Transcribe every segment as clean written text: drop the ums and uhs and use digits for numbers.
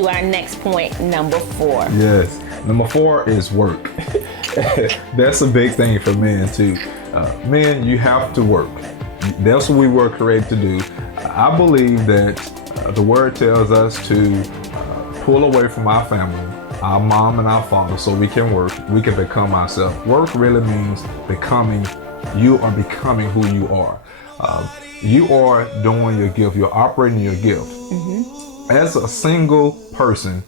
to our next point, number 4. Yes. Number 4 is work. That's a big thing for men too. Men, you have to work. That's what we were created to do. I believe that the word tells us to pull away from our family, our mom and our father, so we can work. We can become ourselves. Work really means becoming. You are becoming who you are. You are doing your gift. You're operating your gift. As a single person,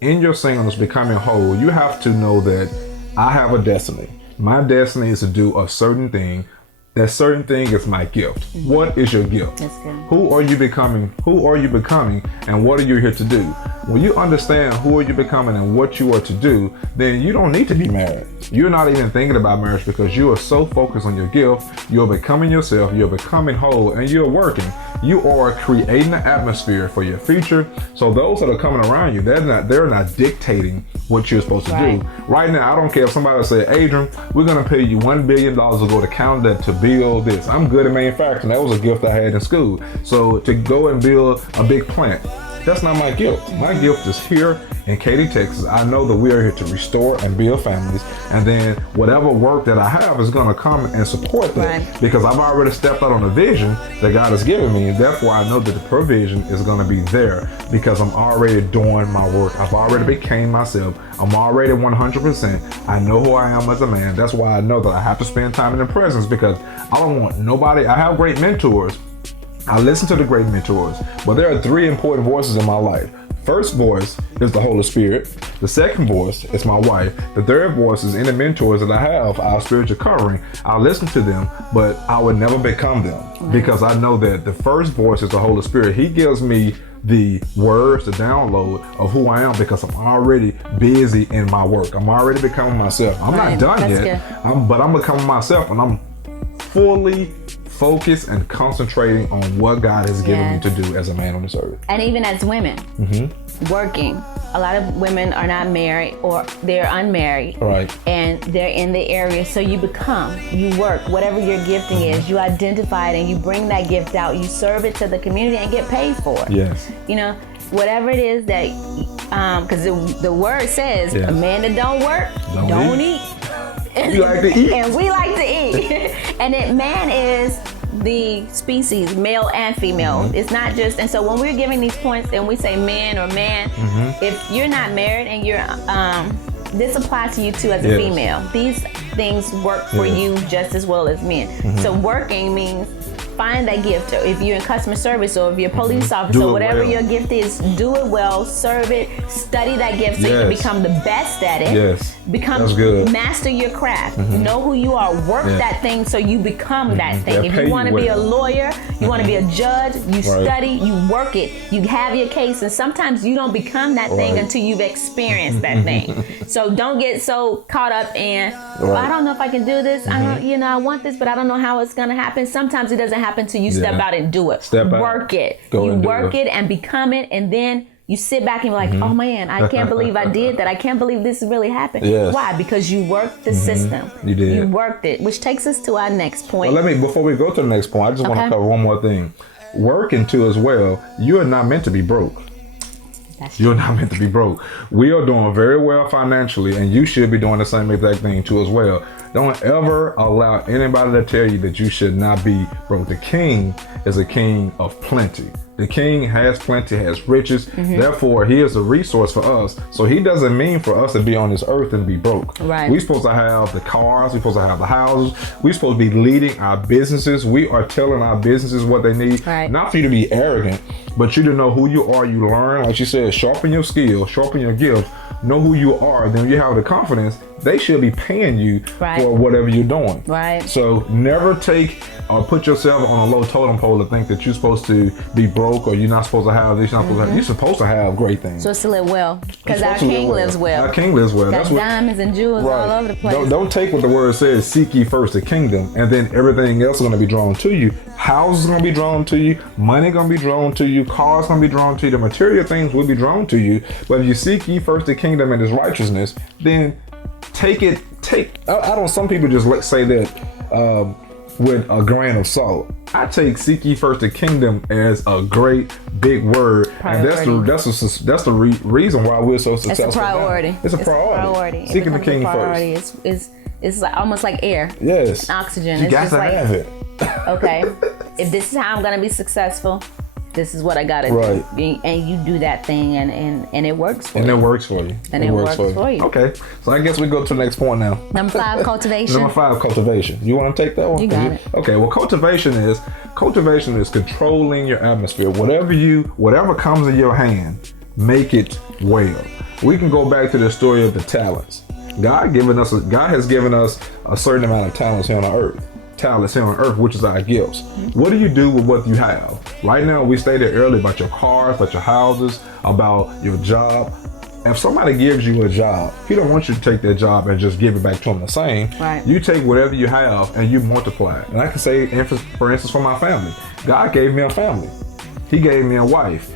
in your singleness, becoming whole, you have to know that I have a destiny. My destiny is to do a certain thing. That certain thing is my gift. What is your gift? That's good. Who are you becoming? Who are you becoming? And what are you here to do? When you understand who are you becoming and what you are to do, then you don't need to be married. You're not even thinking about marriage because you are so focused on your gift. You're becoming yourself. You're becoming whole, and you're working. You are creating an atmosphere for your future. So those that are coming around you, they're not dictating what you're supposed to do. Right now, I don't care if somebody say, Adrian, we're gonna pay you $1 billion to go to Canada to build this. I'm good at manufacturing. That was a gift I had in school. So to go and build a big plant, that's not my gift. My gift is here in Katy, Texas. I know that we are here to restore and build families, and then whatever work that I have is going to come and support that, because I've already stepped out on the vision that God has given me, and therefore I know that the provision is going to be there because I'm already doing my work. I've already became myself. I'm already 100%. I know who I am as a man. That's why I know that I have to spend time in the presence, because I don't want nobody. I have great mentors. I listen to the great mentors, but there are 3 important voices in my life. First voice is the Holy Spirit. The second voice is my wife. The third voice is any mentors that I have, our spiritual covering. I listen to them, but I would never become them, because I know that the first voice is the Holy Spirit. He gives me the words, the download of who I am, because I'm already busy in my work. I'm already becoming myself. I'm not done yet, but I'm becoming myself, and I'm fully focused and concentrating on what God has given me to do as a man on this earth. And even as women, working. A lot of women are not married, or they're unmarried, and they're in the area. So you work, whatever your gifting is, you identify it and you bring that gift out. You serve it to the community and get paid for it. Yes. You know, whatever it is that, because the word says, a man that don't work, don't eat. You like to eat. And we like to eat. And man is the species, male and female. It's not just, and so when we're giving these points and we say man or man, if you're not married and you're, this applies to you too as a female. These things work for you just as well as men. So working means find that gift. If you're in customer service, or if you're a police officer, whatever your gift is, do it well, serve it, study that gift so you can become the best at it. Master your craft. Know who you are, work that thing so you become that thing. If you want to be a lawyer, you want to be a judge, you study, you work it, you have your case, and sometimes you don't become that thing until you've experienced that thing. So don't get so caught up in, well, I don't know if I can do this. I don't, I want this, but I don't know how it's going to happen. Sometimes it doesn't happen until you step out and do it. Work it. You work it and become it, and then you sit back and be like, oh man, I can't believe I did that. I can't believe this really happened. Why? Because you worked the system. You did. You worked it, which takes us to our next point. Well, before we go to the next point, I just want to cover one more thing. Working too as well, you are not meant to be broke. You're not meant to be broke. We are doing very well financially, and you should be doing the same exact thing too as well. Don't ever allow anybody to tell you that you should not be broke. The king is a king of plenty. The king has plenty, has riches. Therefore, he is a resource for us. So he doesn't mean for us to be on this earth and be broke. We're supposed to have the cars. We're supposed to have the houses. We're supposed to be leading our businesses. We are telling our businesses what they need. Not for you to be arrogant, but you to know who you are. You learn, like you said, sharpen your skills, sharpen your gifts, know who you are. Then you have the confidence. They should be paying you for whatever you're doing. So never take or put yourself on a low totem pole to think that you're supposed to be broke, or you're not supposed to have this. You're supposed to have great things. So to live well, because our king lives well. Our king lives well. Got diamonds and jewels all over the place. Don't take what the word says, seek ye first the kingdom, and then everything else is going to be drawn to you. Houses going to be drawn to you. Money going to be drawn to you. Cars going to be drawn to you. The material things will be drawn to you. But if you seek ye first the kingdom and his righteousness, then I don't, some people just say that with a grain of salt. I take seek ye first the kingdom as a great big word, and that's the reason why we're so successful. It's a priority. Now. It's a priority. Seeking the King first. It's like almost like air. Yes. Oxygen. You it's got just to like, have it. Okay, if this is how I'm gonna be successful, this is what I gotta do. And you do that thing, and it works for you. And it works for you. And it works for you. Okay, so I guess we go to the next point now. Number 5, cultivation. Number 5, cultivation. You want to take that one? You got it. Okay, well, cultivation is controlling your atmosphere. Whatever comes in your hand, make it well. We can go back to the story of the talents. God has given us a certain amount of talents here on earth. Which is our gifts. What do you do with what you have? Right now, we stated earlier about your cars, about your houses, about your job. If somebody gives you a job, he don't want you to take that job and just give it back to him the same. Right. You take whatever you have and you multiply it. And I can say, for instance, for my family, God gave me a family. He gave me a wife.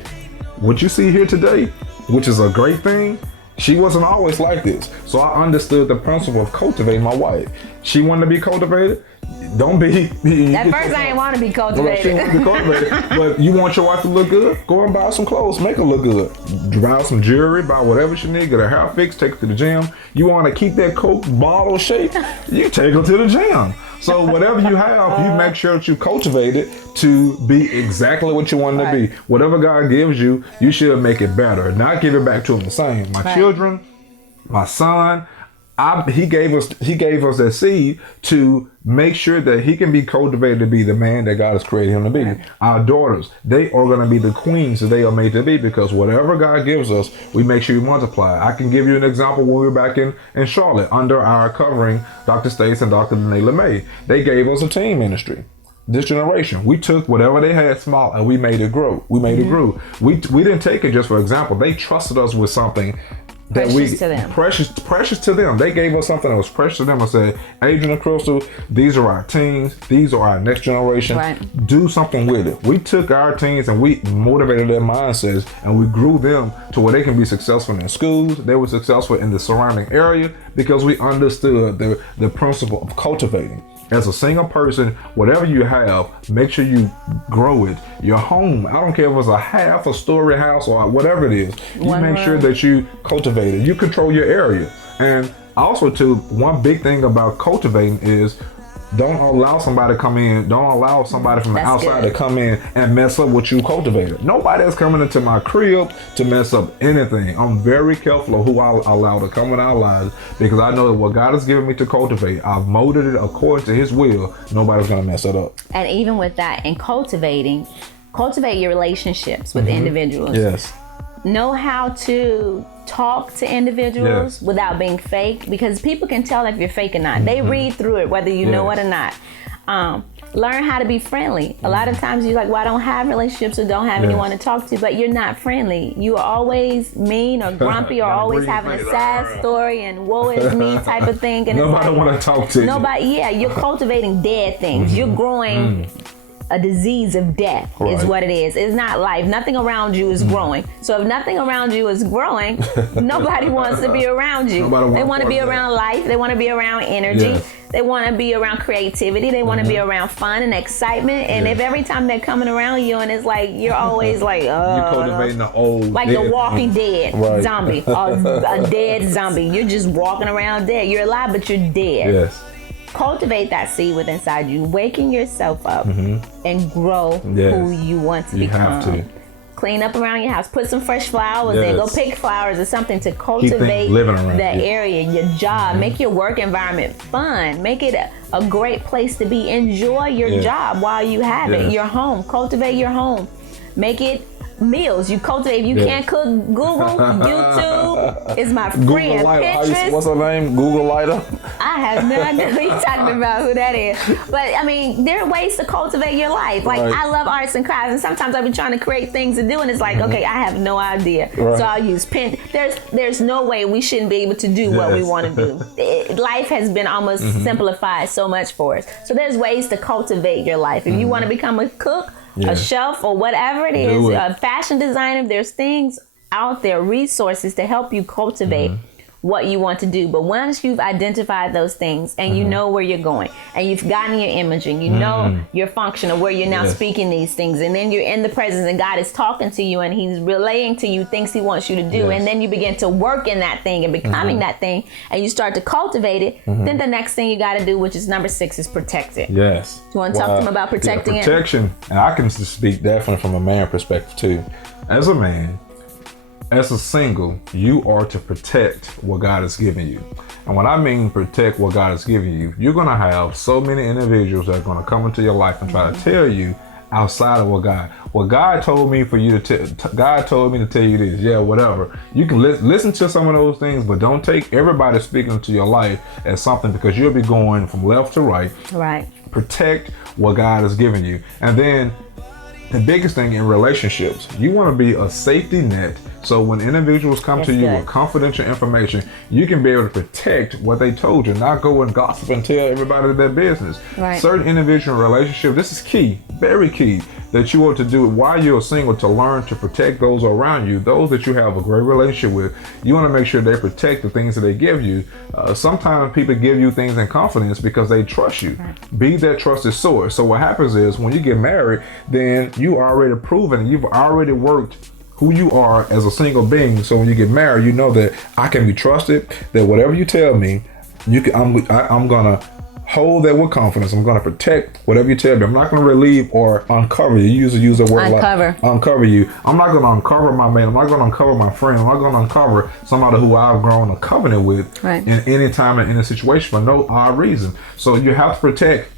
What you see here today, which is a great thing, she wasn't always like this. So I understood the principle of cultivating my wife. She wanted to be cultivated. Don't be. At first, I didn't want to be cultivated. But you want your wife to look good? Go and buy some clothes, make her look good. Buy some jewelry, buy whatever she needs, get her hair fixed, take her to the gym. You want to keep that Coke bottle shape? You take her to the gym. So whatever you have, you make sure that you cultivate it to be exactly what you want it to be. Whatever God gives you, you should make it better, not give it back to him the same. My children, my son, he gave us that seed to make sure that he can be cultivated to be the man that God has created him to be. Right. Our daughters, they are going to be the queens that they are made to be, because whatever God gives us, we make sure we multiply. I can give you an example when we were back in Charlotte under our covering, Dr. States and Dr. Danae LeMay. They gave us a teen ministry. This generation, we took whatever they had small and we made it grow. We didn't take it just for example. They trusted us with something that precious to them. They gave us something that was precious to them and said, Adrian and Crystal, these are our teens, these are our next generation. Right. Do something with it. We took our teens and we motivated their mindsets and we grew them to where they can be successful in schools. They were successful in the surrounding area because we understood the principle of cultivating. As a single person, whatever you have, make sure you grow it. Your home, I don't care if it's a half a story house or whatever it is, you make sure that you cultivate it. You control your area. And also too, one big thing about cultivating is don't allow somebody from the outside to come in and mess up what you cultivated. Nobody is coming into my crib to mess up anything. I'm very careful of who I allow to come in our lives, because I know that what God has given me to cultivate, I've molded it according to his will. Nobody's going to mess it up. And even with that, in cultivate your relationships with individuals. Yes. Know how to talk to individuals without being fake, because people can tell if you're fake or not. They read through it whether you know it or not. Learn how to be friendly. A lot of times you're like, well, I don't have relationships or don't have anyone to talk to, but you're not friendly. You are always mean or grumpy or always having a sad story and woe is me type of thing. And nobody want to talk to you. You're cultivating dead things. You're growing a disease of death is what it is. It's not life. Nothing around you is growing. So if nothing around you is growing, nobody wants to be around you. They want to be around life. They want to be around energy. Yes. They want to be around creativity. They want to be around fun and excitement. And if every time they're coming around you and it's like, you're always like, you're cultivating the old like dead. The Walking Dead zombie, a dead zombie. You're just walking around dead. You're alive, but you're dead. Yes. Cultivate that seed within inside you, waking yourself up and grow who you want to become. Have to. Clean up around your house, put some fresh flowers in, go pick flowers or something to cultivate that area, your job, make your work environment fun, make it a great place to be. Enjoy your job while you have it, your home, cultivate your home, make it meals. You cultivate. If you can't cook, Google, YouTube is my friend. Pinterest. What's her name? Google Lighter? I have no idea who you're talking about, who that is. But I mean, there are ways to cultivate your life. Like I love arts and crafts, and sometimes I've been trying to create things to do, and it's like, okay, I have no idea. So I'll use pen. There's no way we shouldn't be able to do what we want to do. Life has been almost simplified so much for us. So there's ways to cultivate your life. If you want to become a cook, a chef, or whatever it is, a fashion designer, there's things out there, resources to help you cultivate what you want to do. But once you've identified those things and you know where you're going and you've gotten your imaging, you know your function of where you're now speaking these things, and then you're in the presence and God is talking to you and he's relaying to you things he wants you to do, and then you begin to work in that thing and becoming that thing, and you start to cultivate it, then the next thing you got to do, which is number 6, is protect it. Yes. You want to talk to them about protecting it? Protection, and I can speak definitely from a man perspective too. As a man, as a single, you are to protect what God has given you. And when I mean protect what God has given you, you're going to have so many individuals that are going to come into your life and try to tell you outside of what God told me for you to God told me to tell you this. Yeah, whatever. You can listen to some of those things, but don't take everybody speaking into your life as something, because you'll be going from left to right. Right. Protect what God has given you. And then the biggest thing in relationships, you want to be a safety net. So when individuals come to you with confidential information, you can be able to protect what they told you, not go and gossip and tell everybody their business. Right. Certain individual relationships, this is key, very key, that you ought to do while you're single, to learn to protect those around you, those that you have a great relationship with. You want to make sure they protect the things that they give you. Sometimes people give you things in confidence because they trust you. Right. Be that trusted source. So what happens is when you get married, then you already proven, you've already worked who you are as a single being. So when you get married, you know that I can be trusted, that whatever you tell me, I'm gonna hold that with confidence. I'm gonna protect whatever you tell me. I'm not gonna relieve or uncover you. You usually use the word uncover. Uncover you. I'm not gonna uncover my man. I'm not gonna uncover my friend. I'm not gonna uncover somebody who I've grown a covenant with in any time and in a situation for no odd reason. So you have to protect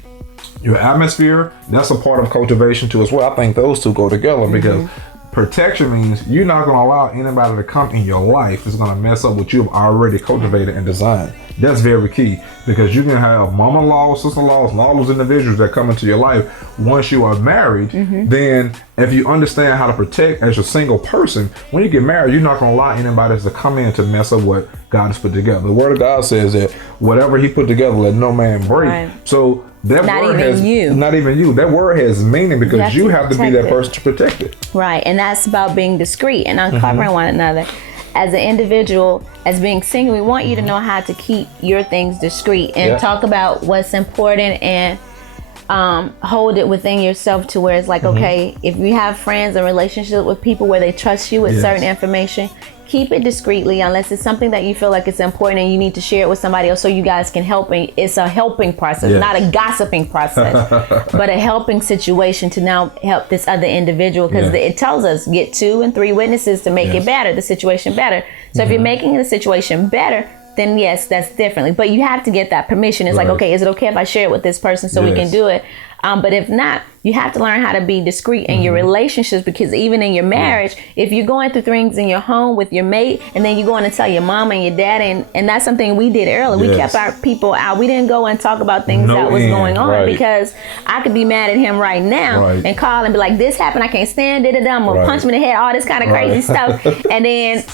your atmosphere. That's a part of cultivation too as well. I think those two go together because protection means you're not going to allow anybody to come in your life that's going to mess up what you've already cultivated and designed. That's very key, because you can have mama-in-laws, sister-in-laws, and all those individuals that come into your life once you are married. Then if you understand how to protect as a single person, when you get married, you're not going to allow anybody to come in to mess up what God has put together. The word of God says that whatever he put together, let no man break. Right. So that not word even has you. Not even you. That word has meaning because you have to be that person to protect it. Right. And that's about being discreet and uncovering one another. As an individual, as being single, we want you to know how to keep your things discreet and talk about what's important and hold it within yourself, to where it's like, okay, if you have friends and relationships with people where they trust you with certain information, keep it discreetly unless it's something that you feel like it's important and you need to share it with somebody else so you guys can help. It's a helping process, not a gossiping process, but a helping situation to now help this other individual, because it tells us get 2 and 3 witnesses to make it better, the situation better. So if you're making the situation better, then yes, that's differently. But you have to get that permission. It's like, okay, is it okay if I share it with this person so we can do it? But if not, you have to learn how to be discreet in your relationships, because even in your marriage, if you're going through things in your home with your mate, and then you go in and tell your mom and your dad, and that's something we did earlier. We kept our people out. We didn't go and talk about things that was going on, because I could be mad at him right now and call and be like, this happened, I can't stand it, I'm gonna punch him in the head, all this kind of crazy stuff. And then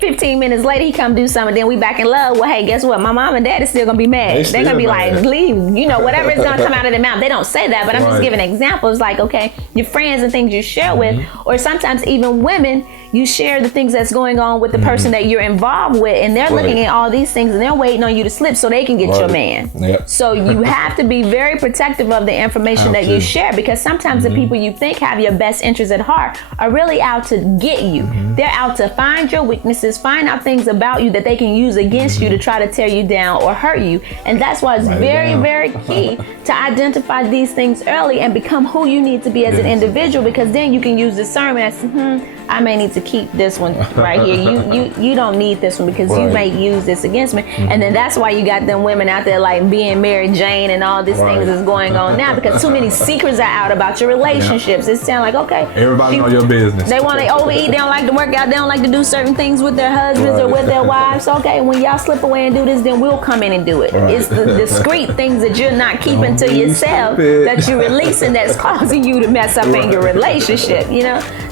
15 minutes later, he come do something, then we back in love. Well, hey, guess what? My mom and dad is still gonna be mad. They're gonna be like, leave, whatever is gonna come out of their mouth. They don't say that, but I'm just giving examples. Like, okay, your friends and things you share with, or sometimes even women, you share the things that's going on with the person that you're involved with, and they're looking at all these things and they're waiting on you to slip so they can get your man. So you have to be very protective of the information that you share, because sometimes the people you think have your best interests at heart are really out to get you. They're out to find your weaknesses, find out things about you that they can use against you to try to tear you down or hurt you. And that's why it's very, very key to identify these things early and become who you need to be as an individual, because then you can use discernment as, I may need to keep this one right here. You don't need this one because you may use this against me. And then that's why you got them women out there like being Mary Jane and all these things is going on now, because too many secrets are out about your relationships. It's sound like, okay, everybody know your business. They want to overeat, they don't like to work out, they don't like to do certain things with their husbands or with their wives. Okay, when y'all slip away and do this, then we'll come in and do it. It's the discreet things that you're not keeping to yourself that you're releasing that's causing you to mess up in your relationship,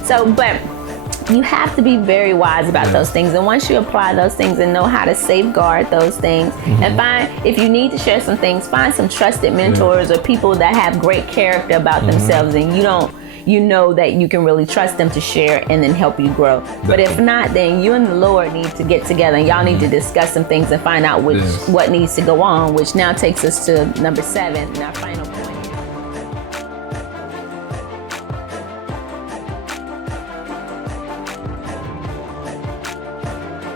So, but you have to be very wise about those things. And once you apply those things and know how to safeguard those things, and find, if you need to share some things, find some trusted mentors or people that have great character about themselves, and you you know that you can really trust them to share and then help you grow. But if not, then you and the Lord need to get together and y'all need to discuss some things and find out what needs to go on, which now takes us to number 7, and our final